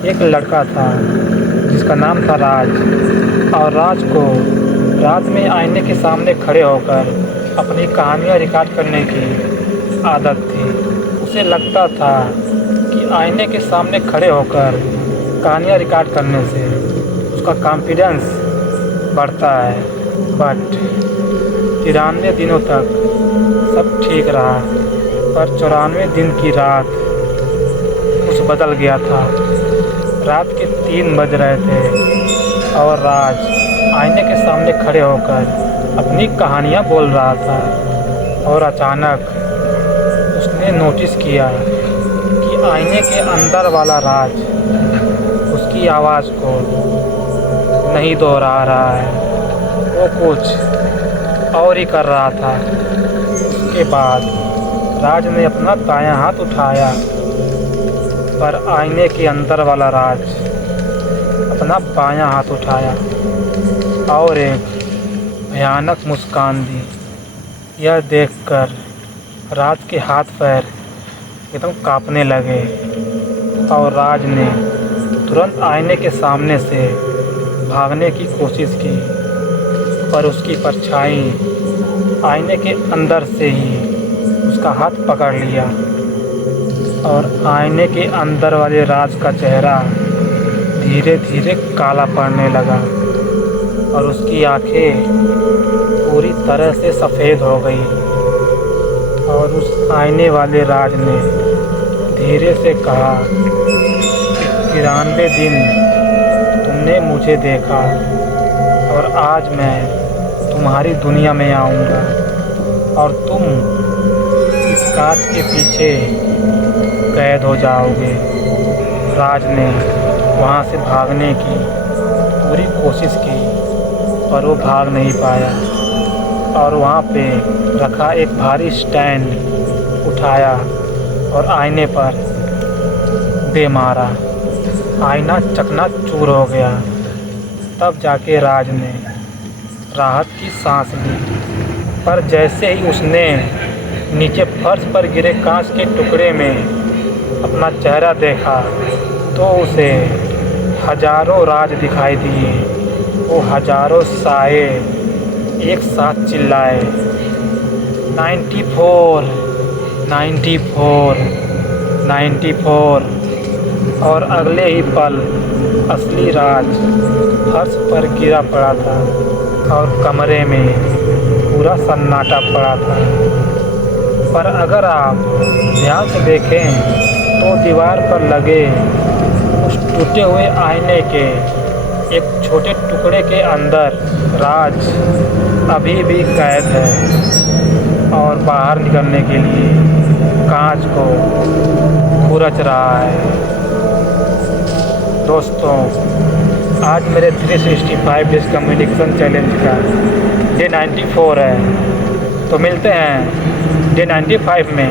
एक लड़का था जिसका नाम था राज। और राज को रात में आईने के सामने खड़े होकर अपनी कहानियाँ रिकॉर्ड करने की आदत थी। उसे लगता था कि आईने के सामने खड़े होकर कहानियाँ रिकॉर्ड करने से उसका कॉन्फिडेंस बढ़ता है। बट 93 दिनों तक सब ठीक रहा, पर 94 दिन की रात कुछ बदल गया था। रात के 3 बज रहे थे और राज आईने के सामने खड़े होकर अपनी कहानियाँ बोल रहा था। और अचानक उसने नोटिस किया कि आईने के अंदर वाला राज उसकी आवाज़ को नहीं दोहरा रहा है, वो कुछ और ही कर रहा था। उसके बाद राज ने अपना दायां हाथ उठाया, पर आईने के अंदर वाला राज अपना बायां हाथ उठाया और एक भयानक मुस्कान दी। यह देखकर राज के हाथ पैर एकदम कांपने लगे और राज ने तुरंत आईने के सामने से भागने की कोशिश की, पर उसकी परछाई आईने के अंदर से ही उसका हाथ पकड़ लिया और आईने के अंदर वाले राज का चेहरा धीरे धीरे काला पड़ने लगा और उसकी आंखें पूरी तरह से सफ़ेद हो गई। और उस आईने वाले राज ने धीरे से कहा, 93 दिन तुमने मुझे देखा और आज मैं तुम्हारी दुनिया में आऊँगा और तुम इस कांच के पीछे कैद हो जाओगे। राज ने वहाँ से भागने की पूरी कोशिश की, पर वो भाग नहीं पाया और वहाँ पे रखा एक भारी स्टैंड उठाया और आईने पर दे मारा। आईना चकनाचूर हो गया। तब जाके राज ने राहत की सांस ली, पर जैसे ही उसने नीचे फर्श पर गिरे कांच के टुकड़े में अपना चेहरा देखा तो उसे हजारों राज दिखाई दिए। वो हजारों साए एक साथ चिल्लाए, 94, 94, 94। और अगले ही पल असली राज फर्श पर गिरा पड़ा था और कमरे में पूरा सन्नाटा पड़ा था। पर अगर आप ध्यान से देखें तो दीवार पर लगे उस टूटे हुए आईने के एक छोटे टुकड़े के अंदर राज अभी भी कैद है और बाहर निकलने के लिए कांच को खुरच रहा है। दोस्तों, आज मेरे 365 डेज कम्युनिकेशन चैलेंज का डे 94 है, तो मिलते हैं डे 95 में।